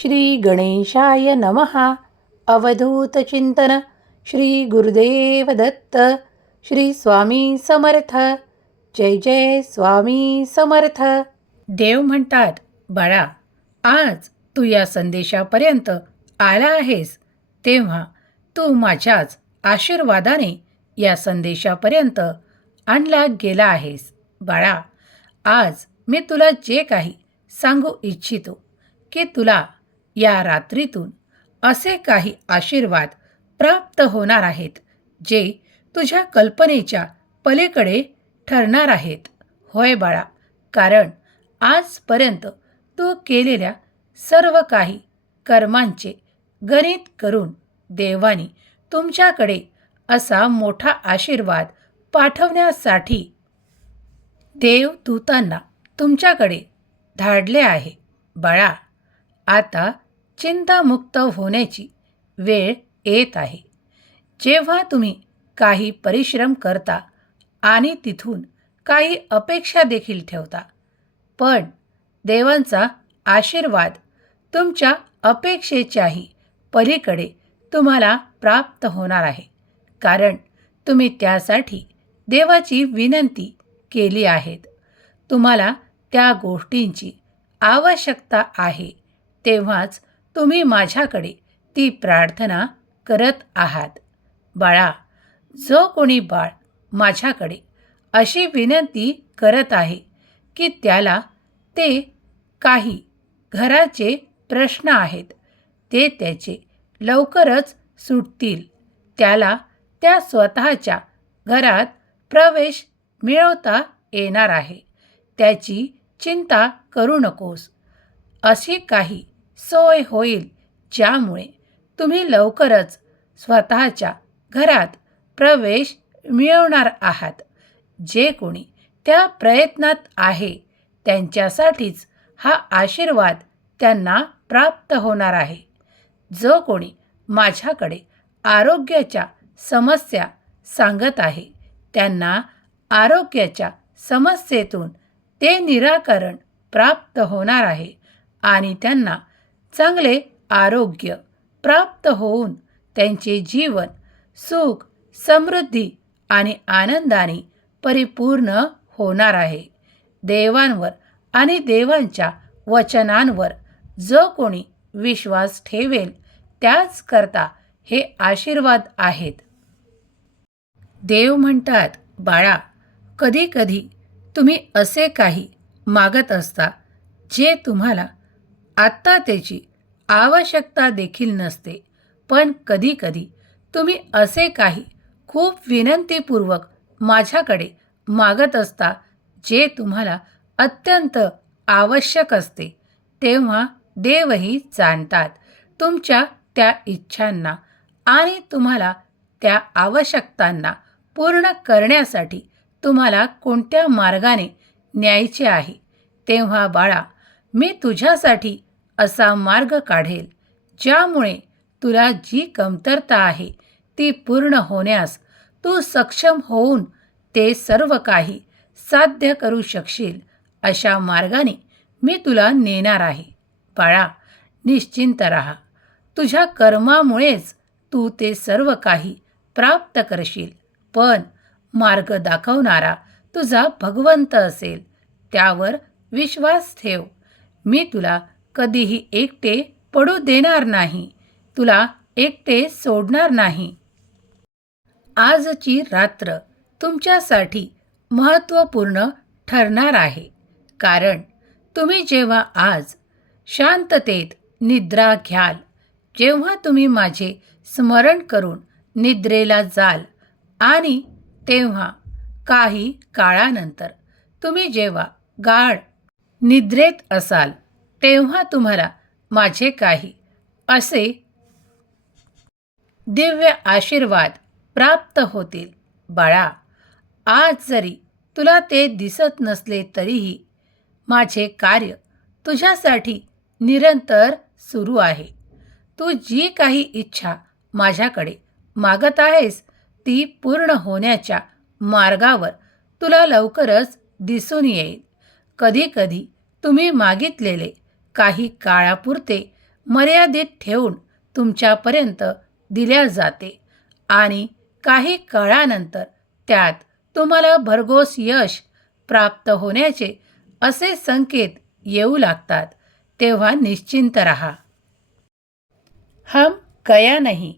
श्री गणेशाय नमः. अवधूतचिंतन श्री गुरुदेव दत्त श्री स्वामी समर्थ. जय जय स्वामी समर्थ. देव म्हणतात बाळा आज तू या संदेशापर्यंत आला आहेस. तेव्हा तू माझ्याच आशीर्वादाने या संदेशापर्यंत आणला गेला आहेस. बाळा आज मी तुला जे काही सांगू इच्छितो की तुला या रात्रीतून असे काही आशीर्वाद प्राप्त होणार आहेत जे तुझ्या कल्पनेच्या पलीकडे ठरणार आहेत. होय बाळा कारण आजपर्यंत तू केलेल्या सर्व काही कर्मांचे गणित करून देवाने तुमच्याकडे असा मोठा आशीर्वाद पाठवण्यासाठी देवदूतांना तुमच्याकडे धाडले आहे. बाळा आता चिंतामुक्त होण्याची वेळ येत आहे. जेव्हा तुम्ही काही परिश्रम करता आणि तिथून काही अपेक्षा देखील ठेवता पण देवांचा आशीर्वाद तुमच्या अपेक्षेच्याही पलीकडे तुम्हाला प्राप्त होणार आहे कारण तुम्ही त्यासाठी देवाची विनंती केली आहेत. तुम्हाला त्या गोष्टींची आवश्यकता आहे तेव्हाच तुम्ही माझ्याकडे ती प्रार्थना करत आहात. बाळा जो कोणी बाळ माझ्याकडे अशी विनंती करत आहे की त्याला ते काही घराचे प्रश्न आहेत ते त्याचे लवकरच सुटतील. त्याला त्या स्वतःच्या घरात प्रवेश मिळवता येणार आहे. त्याची चिंता करू नकोस. अशी काही सोय होईल ज्यामुळे तुम्ही लवकरच स्वतःच्या घरात प्रवेश मिळवणार आहात. जे कोणी त्या प्रयत्नात आहे त्यांच्यासाठीच हा आशीर्वाद त्यांना प्राप्त होणार आहे. जो कोणी माझ्याकडे आरोग्याच्या समस्या सांगत आहे त्यांना आरोग्याच्या समस्येतून ते निराकरण प्राप्त होणार आहे आणि त्यांना चांगले आरोग्य प्राप्त होऊन त्यांचे जीवन सुख समृद्धी आणि आनंदाने परिपूर्ण होणार आहे. देवांवर आणि देवांच्या वचनांवर जो कोणी विश्वास ठेवेल त्याच करता हे आशीर्वाद आहेत. देव म्हणतात बाळा कधीकधी तुम्ही असे काही मागत असता जे तुम्हाला आत्ता त्याची आवश्यकता देखील नसते. पण कधीकधी तुम्ही असे काही खूप विनंतीपूर्वक माझ्याकडे मागत असता जे तुम्हाला अत्यंत आवश्यक असते. तेव्हा देवही जाणतात तुमच्या त्या इच्छांना आणि तुम्हाला त्या आवश्यकतांना पूर्ण करण्यासाठी तुम्हाला कोणत्या मार्गाने न्यायचे आहे? तेव्हा बाळा मी तुझ्यासाठी असा मार्ग काढेल ज्यामुळे तुला जी कमतरता आहे ती पूर्ण होण्यास तू सक्षम होऊन ते सर्व काही साध्य करू शकशील अशा मार्गाने मी तुला नेणार आहे. बाळा निश्चिंत राहा. तुझ्या कर्मामुळेच तू ते सर्व काही प्राप्त करशील पण मार्ग दाखवणारा तुझा भगवंत असेल त्यावर विश्वास ठेव. मी तुला कधीही एकटे पडू देणार नाही. तुला एकटे सोडणार नाही. आजची रात्र तुमच्यासाठी महत्त्वपूर्ण ठरणार आहे. कारण तुम्ही जेव्हा आज शांततेत निद्रा घ्याल जेव्हा तुम्ही माझे स्मरण करून निद्रेला जाल आणि तेव्हा काही काळानंतर तुम्ही जेव्हा गाढ निद्रेत असाल तेव्हा तुम्हाला माझे काही असे दिव्य आशीर्वाद प्राप्त होतील. बाळा आज जरी तुला ते दिसत नसले तरीही माझे कार्य तुझ्यासाठी निरंतर सुरू आहे. तू जी काही इच्छा माझ्याकडे मागत आहेस ती पूर्ण होण्याच्या मार्गावर तुला लवकरच दिसून येईल. कधीकधी तुम्ही मागितलेले काही काळापुरते मर्यादित ठेवून तुमच्यापर्यंत दिल्या जाते. आणि काही काळानंतर त्यात तुम्हाला भरघोस यश प्राप्त होण्याचे असे संकेत येऊ लागतात. तेव्हा निश्चिंत रहा. हम गया नाही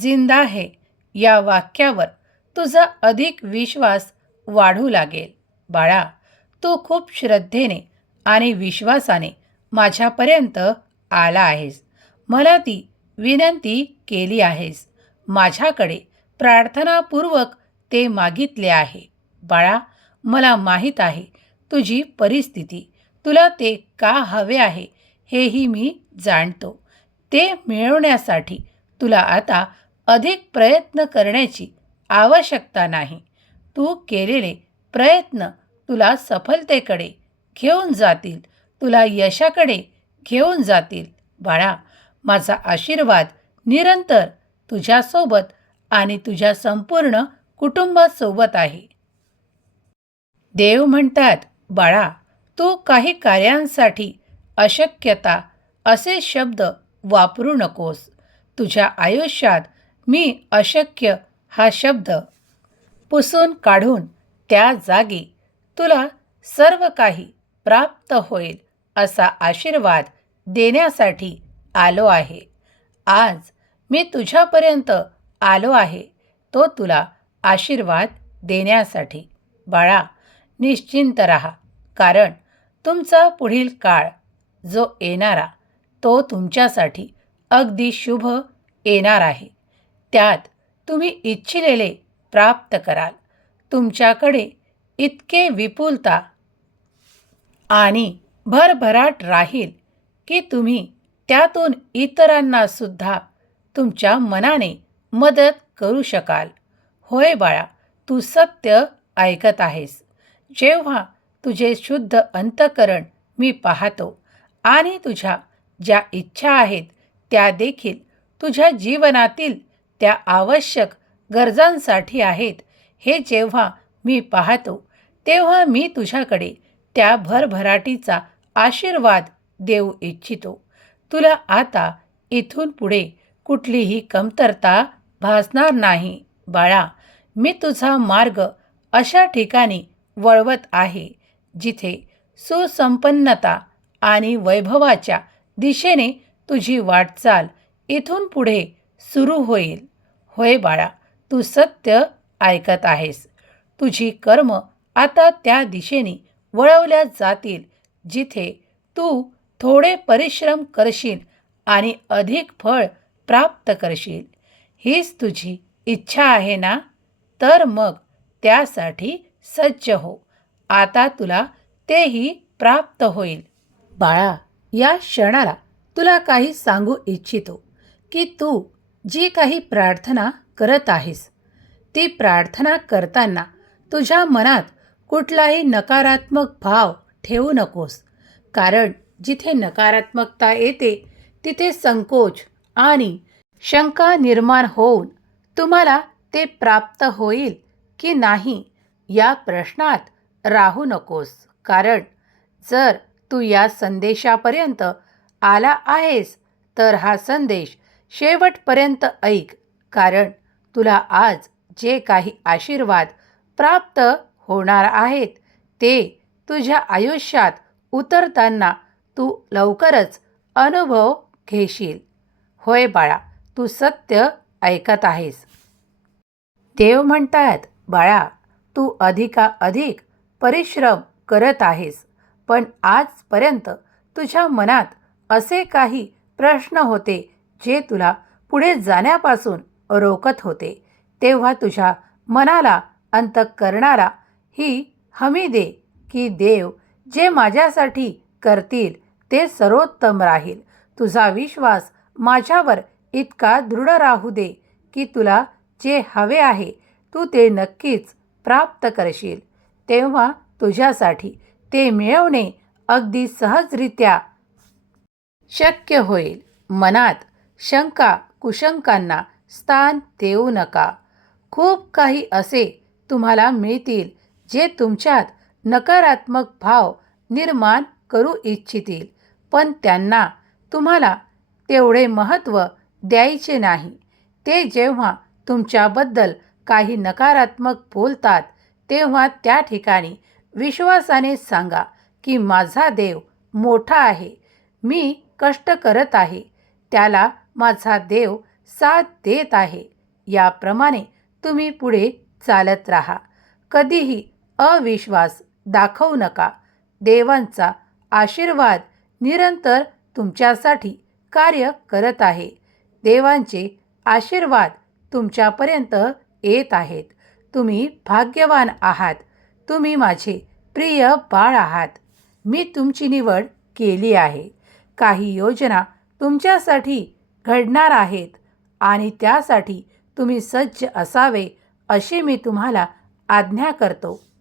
जिंदा है या वाक्यावर तुझा अधिक विश्वास वाढू लागेल. बाळा तू खूप श्रद्धेने आणि विश्वासाने माझ्यापर्यंत आला आहेस. मला ती विनंती केली आहेस. माझ्याकडे प्रार्थनापूर्वक ते मागितले आहे. बाळा मला माहीत आहे तुझी परिस्थिती. तुला ते का हवे आहे हेही मी जाणतो. ते मिळवण्यासाठी तुला आता अधिक प्रयत्न करण्याची आवश्यकता नाही. तू केलेले प्रयत्न तुला सफलतेकडे घेऊन जातील. तुला यशाकडे घेऊन जातील. बाळा माझा आशीर्वाद निरंतर तुझ्यासोबत आणि तुझ्या संपूर्ण कुटुंबासोबत आहे. देव म्हणतात बाळा तू काही कार्यांसाठी अशक्यता असे शब्द वापरू नकोस. तुझ्या आयुष्यात मी अशक्य हा शब्द पुसून काढून त्या जागी तुला सर्व काही प्राप्त होईल. असा आशीर्वाद देण्यासाठी आलो आहे. आज मी तुझ्यापर्यंत आलो आहे. तो तुला आशीर्वाद देण्यासाठी. बाळा निश्चिंत रहा कारण तुमचा पुढील काळ जो येणारा तो तुमच्यासाठी अगदी शुभ येणार आहे. त्यात तुम्ही इच्छिलेले प्राप्त कराल. तुमच्याकडे इतके विपुलता आणि भरभराट राहील की तुम्ही त्यातून इतरांना सुद्धा तुमच्या मनाने मदत करू शकाल. होय बाळा तू सत्य ऐकत आहेस. जेव्हा तुझे शुद्ध अंतकरण मी पाहतो आणि तुझ्या ज्या इच्छा आहेत त्या देखील तुझ्या जीवनातील त्या आवश्यक गरजांसाठी आहेत हे जेव्हा मी पाहतो तेव्हा मी तुझ्याकडे त्या भरभराटीचा आशीर्वाद देऊ इच्छितो. तुला आता इथून पुढे कुठलीही कमतरता भासणार नाही. बाळा मी तुझा मार्ग अशा ठिकाणी वळवत आहे जिथे सुसंपन्नता आणि वैभवाच्या दिशेने तुझी वाटचाल इथून पुढे सुरू होईल. होय बाळा तू सत्य ऐकत आहेस. तुझी कर्म आता त्या दिशेने वळवल्या जातील. जिथे तू थोडे परिश्रम करशील आणि अधिक फळ प्राप्त करशील. हीच तुझी इच्छा आहे ना? तर मग त्यासाठी सज्ज हो. आता तुला तेही प्राप्त होईल. बाळा या क्षणाला तुला काही सांगू इच्छितो की तू जी काही प्रार्थना करत आहेस ती प्रार्थना करताना तुझ्या मनात कुठलाही नकारात्मक भाव ठेवू नकोस. कारण जिथे नकारात्मकता येते तिथे संकोच आणि शंका निर्माण होऊन तुम्हाला ते प्राप्त होईल की नाही या प्रश्नात राहू नकोस. कारण जर तू या संदेशापर्यंत आला आहेस तर हा संदेश शेवटपर्यंत ऐक. कारण तुला आज जे काही आशीर्वाद प्राप्त होणार आहेत ते तुझ्या आयुष्यात उतरताना तू लवकरच अनुभव घेशील. होय बाळा तू सत्य ऐकत आहेस. देव म्हणतात बाळा तू अधिकाधिक परिश्रम करत आहेस पण आजपर्यंत तुझ्या मनात असे काही प्रश्न होते जे तुला पुढे जाण्यापासून रोखत होते. तेव्हा तुझ्या मनाला अंत करणारा ही हमी दे. की देव जे माझ्यासाठी करतील ते सर्वोत्तम राहील. तुझा विश्वास माझ्यावर इतका दृढ राहू दे की तुला जे हवे आहे तू ते नक्कीच प्राप्त करशील. तेव्हा तुझ्यासाठी ते मिळवणे अगदी सहजरित्या शक्य होईल. मनात शंका कुशंकांना स्थान देऊ नका. खूप काही असे तुम्हाला मिळतील जे तुमच्यात नकारात्मक भाव निर्माण करू इच्छितील. पण त्यांना तुम्हाला तेवढे महत्त्व द्यायचे नाही. ते जेव्हा तुमच्याबद्दल काही नकारात्मक बोलतात तेव्हा त्या ठिकाणी विश्वासाने सांगा की माझा देव मोठा आहे मी कष्ट करत आहे त्याला माझा देव साथ देत आहे याप्रमाणे तुम्ही पुढे चालत राहा. कधीही अविश्वास दाखवू नका. देवांचा आशीर्वाद निरंतर तुमच्यासाठी कार्य करत आहे. देवांचे आशीर्वाद तुमच्यापर्यंत येत आहेत. तुम्ही भाग्यवान आहात. तुम्ही माझे प्रिय बाळ आहात. मी तुमची निवड केली आहे. काही योजना तुमच्यासाठी घडणार आहेत आणि त्यासाठी तुम्ही सज्ज असावे अशी मी तुम्हाला आज्ञा करतो.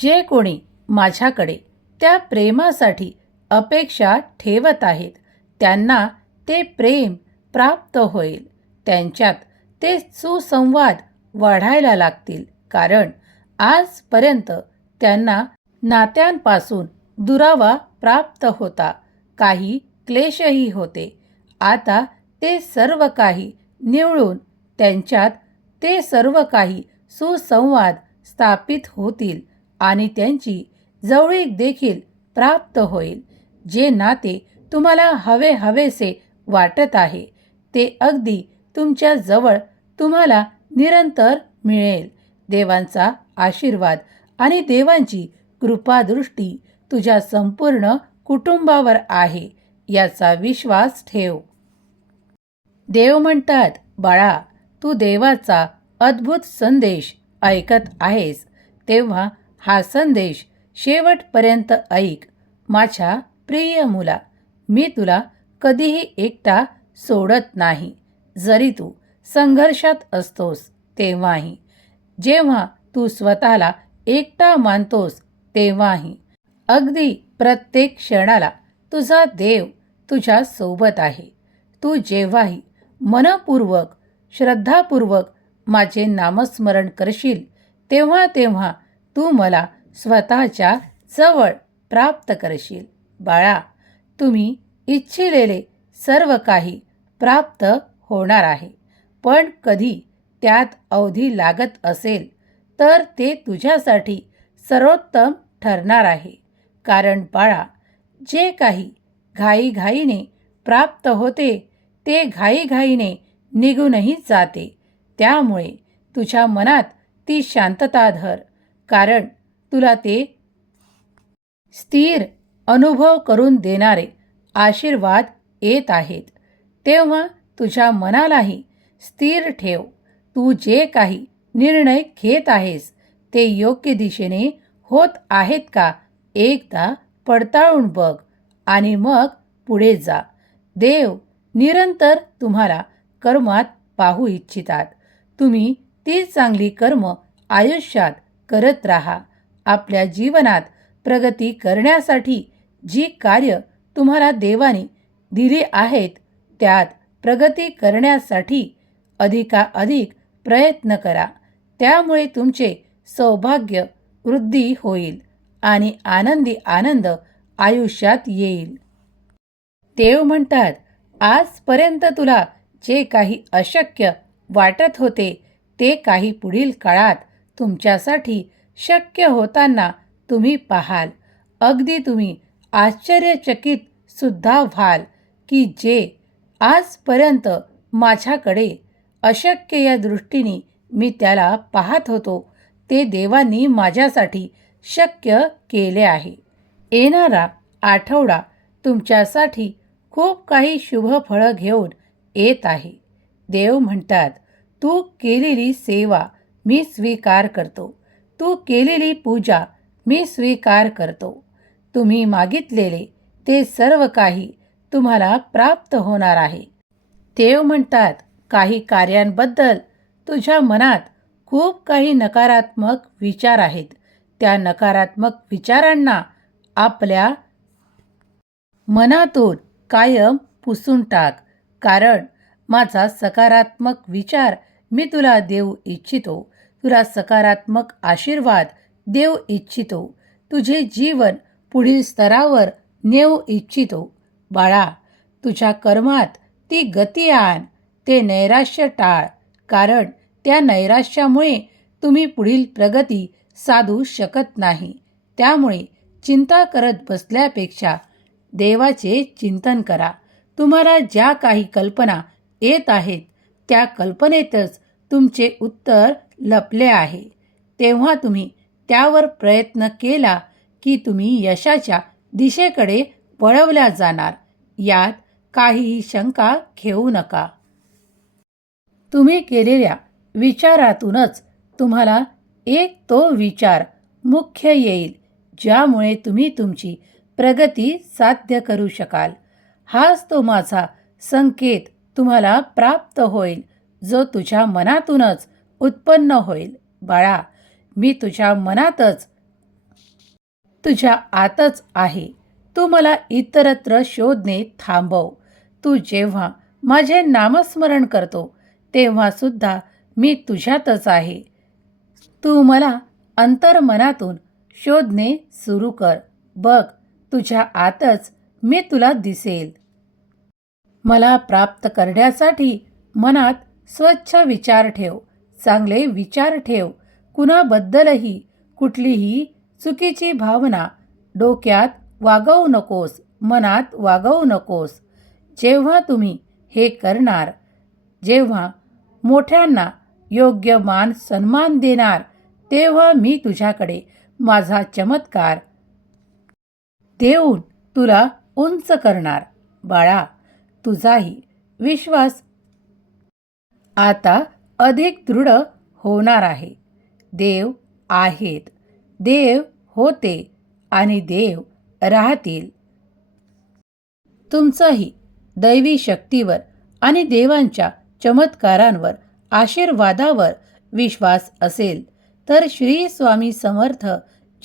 जे कोणी माझ्याकडे त्या प्रेमासाठी अपेक्षा ठेवत आहेत त्यांना ते प्रेम प्राप्त होईल. त्यांच्यात ते सुसंवाद वाढायला लागतील कारण आजपर्यंत त्यांना नात्यांपासून दुरावा प्राप्त होता. काही क्लेशही होते. आता ते सर्व काही निवळून त्यांच्यात ते सर्व काही सुसंवाद स्थापित होतील. आणि त्यांची जवळीक देखील प्राप्त होईल. जे नाते तुम्हाला हवे हवेसे वाटत आहे ते अगदी तुमच्या जवळ तुम्हाला निरंतर मिळेल. देवांचा आशीर्वाद आणि देवांची कृपादृष्टी तुझ्या संपूर्ण कुटुंबावर आहे याचा विश्वास ठेव. देव म्हणतात बाळा तू देवाचा अद्भुत संदेश ऐकत आहेस. तेव्हा हा संदेश शेवटपर्यंत ऐक माझ्या प्रिय मुला. मी तुला कधीही एकटा सोडत नाही. जरी तू संघर्षात असतोस तेव्हाही. जेव्हा तू स्वतःला एकटा मानतोस तेव्हाही. अगदी प्रत्येक क्षणाला तुझा देव तुझ्या सोबत आहे. तू जेव्हाही मनपूर्वक श्रद्धापूर्वक माझे नामस्मरण करशील तेव्हा तेव्हा तू मला स्वतःच्या जवळ प्राप्त करशील. बाळा तुम्ही इच्छिलेले सर्व काही प्राप्त होणार आहे. पण कधी त्यात अवधी लागत असेल तर ते तुझ्यासाठी सर्वोत्तम ठरणार आहे. कारण बाळा जे काही घाईघाईने प्राप्त होते ते घाईघाईने निघूनही जाते. त्यामुळे तुझ्या मनात ती शांतता धर. कारण तुला ते स्थिर अनुभव करून देणारे आशीर्वाद येत आहेत. तेव्हा तुझ्या मनालाही स्थिर ठेव. तू जे काही निर्णय घेत आहेस ते योग्य दिशेने होत आहेत का एकदा पडताळून बघ आणि मग पुढे जा. देव निरंतर तुम्हाला कर्मात पाहू इच्छितात. तुम्ही ती चांगली कर्म आयुष्यात करत राहा. आपल्या जीवनात प्रगती करण्यासाठी जी कार्य तुम्हाला देवाने दिली आहेत त्यात प्रगती करण्यासाठी अधिकाधिक प्रयत्न करा. त्यामुळे तुमचे सौभाग्य वृद्धी होईल आणि आनंदी आनंद आयुष्यात येईल. देव म्हणतात आजपर्यंत तुला जे काही अशक्य वाटत होते ते काही पुढील काळात तुमच्यासाठी शक्य होताना तुम्ही पाहाल. अगदी तुम्ही आश्चर्यचकित सुद्धा व्हाल की जे आजपर्यंत माझ्याकडे अशक्य या दृष्टीने मी त्याला पाहत होतो ते देवांनी माझ्यासाठी शक्य केले आहे. येणारा आठवडा तुमच्यासाठी खूप काही शुभ फळं घेऊन येत आहे. देव म्हणतात तू केलेली सेवा मी स्वीकार करतो. तू केलेली पूजा मी स्वीकार करतो. तुम्ही मागितलेले ते सर्व काही तुम्हाला प्राप्त होणार आहे. देव म्हणतात काही कार्यांबद्दल तुझ्या मनात खूप काही नकारात्मक विचार आहेत. त्या नकारात्मक विचारांना आपल्या मनातून कायम पुसून टाक. कारण माझा सकारात्मक विचार मी तुला देऊ इच्छितो. तुला सकारात्मक आशीर्वाद देऊ इच्छितो. तुझे जीवन पुढील स्तरावर नेऊ इच्छितो. बाळा तुझ्या कर्मात ती गती आण. ते नैराश्य टाळ. कारण त्या नैराश्यामुळे तुम्ही पुढील प्रगती साधू शकत नाही. त्यामुळे चिंता करत बसल्यापेक्षा देवाचे चिंतन करा. तुम्हाला ज्या काही कल्पना येत आहेत त्या कल्पनेतच तुमचे उत्तर लपले आहे. तेव्हा तुम्ही त्यावर प्रयत्न केला की तुम्ही यशाच्या दिशेकडे वळवल्या जाणार. यात काहीही शंका घेऊ नका. तुम्ही केलेल्या विचारातूनच तुम्हाला एक तो विचार मुख्य येईल ज्यामुळे तुम्ही तुमची प्रगती साध्य करू शकाल. हाच तो माझा संकेत तुम्हाला प्राप्त होईल जो तुझ्या मनातूनच उत्पन्न होईल. बाळा मी तुझ्या मनातच तुझ्या आतच आहे. तू मला इतरत्र शोधणे थांबव. तू जेव्हा माझे नामस्मरण करतो तेव्हासुद्धा मी तुझ्यातच आहे. तू मला अंतर्मनातून शोधणे सुरू कर. बघ तुझ्या आतच मी तुला दिसेल. मला प्राप्त करण्यासाठी मनात स्वच्छ विचार ठेव. चांगले विचार ठेव. कुणाबद्दलही कुठलीही चुकीची भावना डोक्यात वागवू नकोस मनात वागवू नकोस. जेव्हा तुम्ही हे करणार जेव्हा मोठ्यांना योग्य मान सन्मान देणार तेव्हा मी तुझ्याकडे माझा चमत्कार देऊन तुला उंच करणार. बाळा तुझाही विश्वास. आता अधिक दृढ होणार आहे. देव आहेत. देव होते आणि देव राहतील. तुमचाही दैवी शक्तीवर आणि देवांच्या चमत्कारांवर आशीर्वादावर विश्वास असेल तर श्री स्वामी समर्थ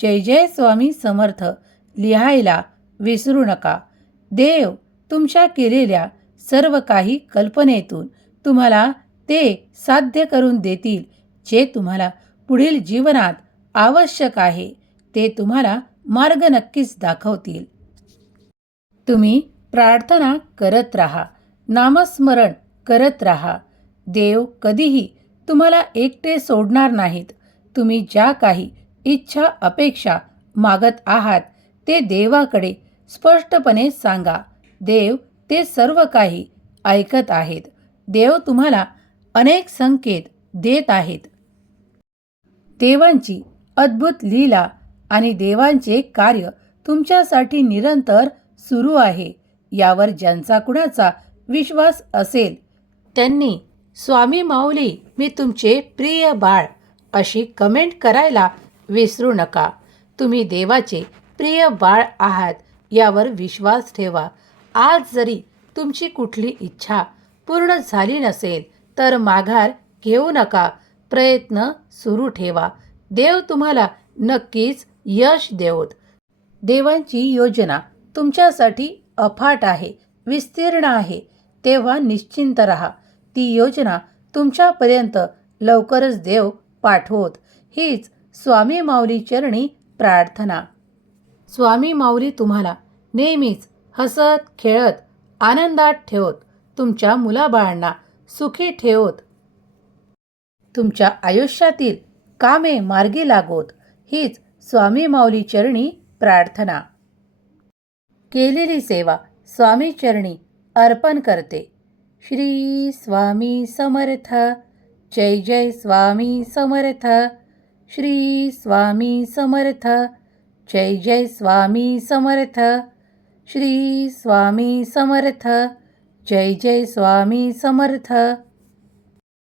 जय जय स्वामी समर्थ लिहायला विसरू नका. देव तुमच्या केलेल्या सर्व काही कल्पनेतून तुम्हाला ते साध्य करून देतील जे तुम्हाला पुढील जीवनात आवश्यक आहे ते तुम्हाला मार्ग नक्कीच दाखवतील. तुम्ही प्रार्थना करत राहा नामस्मरण करत राहा. देव कधीही तुम्हाला एकटे सोडणार नाहीत. तुम्ही ज्या काही इच्छा अपेक्षा मागत आहात ते देवाकडे स्पष्टपणे सांगा. देव ते सर्व काही ऐकत आहेत. देव तुम्हाला अनेक संकेत देत आहेत. देवांची अद्भुत लीला आणि देवांचे कार्य तुमच्यासाठी निरंतर सुरू आहे. यावर ज्यांचा कुणाचा विश्वास असेल त्यांनी स्वामी माऊली मी तुमचे प्रिय बाळ अशी कमेंट करायला विसरू नका. तुम्ही देवाचे प्रिय बाळ आहात यावर विश्वास ठेवा. आज जरी तुमची कुठली इच्छा पूर्ण झाली नसेल तर माघार घेऊ नका. प्रयत्न सुरू ठेवा. देव तुम्हाला नक्कीच यश देवत. देवांची योजना तुमच्यासाठी अफाट आहे विस्तीर्ण आहे. तेव्हा निश्चिंत रहा. ती योजना तुमच्यापर्यंत लवकरच देव पाठवत. हीच स्वामी माऊली चरणी प्रार्थना. स्वामी माऊली तुम्हाला नेहमीच हसत खेळत आनंदात ठेवत. तुमच्या मुलाबाळांना सुखी ठेवत. तुमच्या आयुष्यातील कामे मार्गी लागोत हीच स्वामी माऊली चरणी प्रार्थना. केलेली सेवा स्वामी चरणी अर्पण करते. श्री स्वामी समर्थ. जय जय स्वामी समर्थ. श्री स्वामी समर्थ. जय जय स्वामी समर्थ. श्री स्वामी समर्थ. जय जय स्वामी समर्थ.